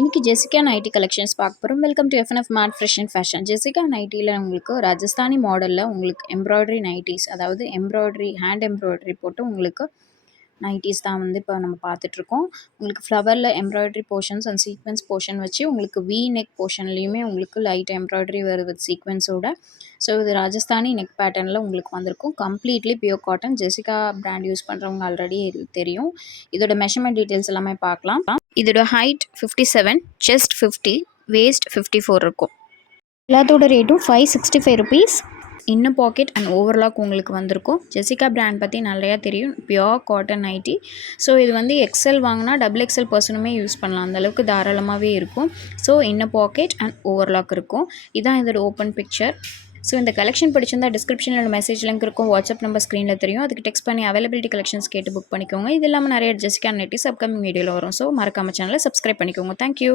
இன்னைக்கு Jessica nightie collections பார்க்க போகிறோம். Welcome to FNF made fresh and fashion. Jessica நைட்டியில் உங்களுக்கு ராஜஸ்தானி மாடலில் உங்களுக்கு எம்ப்ராய்டரி நைட்டிஸ், அதாவது எம்ப்ராய்டரி ஹேண்ட் எம்ப்ராய்டரி போட்டு உங்களுக்கு நைட்டிஸ் தான் வந்து இப்போ நம்ம பார்த்துட்ருக்கோம். உங்களுக்கு ஃப்ளவரில் embroidery portions and sequence portion வச்சு உங்களுக்கு வி நெக் போர்ஷன்லேயுமே உங்களுக்கு லைட் எம்ப்ராய்டரி வருது சீக்வென்ஸோட. ஸோ இது ராஜஸ்தானி நெக் பேட்டர்னில் உங்களுக்கு வந்திருக்கும். Completely pure cotton. Jessica brand use பண்ணுறவங்க ஆல்ரெடி தெரியும். இதோட மெஷர்மெண்ட் டீட்டெயில்ஸ் எல்லாமே பார்க்கலாம். இதோட ஹைட் 57, செஸ்ட் 50, வேஸ்ட் 54 இருக்கும். எல்லாத்தோட ரேட்டும் 565 ருபீஸ். இன்னும் பாக்கெட் அண்ட் ஓவர்லாக் உங்களுக்கு வந்திருக்கும். ஜெசிகா பிராண்ட் பற்றி நிறையா தெரியும். Pure cotton nightie. ஸோ இது வந்து எக்ஸல் வாங்கினா டபுள் எக்ஸல் பர்சனுமே யூஸ் பண்ணலாம், அந்தளவுக்கு தாராளமாகவே இருக்கும். ஸோ இன்னும் பாக்கெட் அண்ட் ஓவர்லாக் இருக்கும். இதான் இதோட ஓப்பன் பிக்சர். ஸோ இந்த கலெக்ஷன் பிடிச்சிருந்தா டிஸ்கிரிப்ஷனில் மெசேஜ் லிங்க் இருக்கும், வாட்ஸ்அப் நம்பர் ஸ்க்ரீனில் தெரியும். அதுக்கு டெக்ஸ்ட் பண்ணி அவைலபிலிட்டி கலெக்ஷன்ஸ் கேட்டு புக் பண்ணிக்கோங்க. இது இல்லாமல் நிறைய ஜெசிகா நைட்டிஸ் அப்கமிங் வீடியோவில் வரும். ஸோ மறக்காம சேனலை சப்ஸ்கிரைப் பண்ணிக்கோங்க. தேங்க்யூ.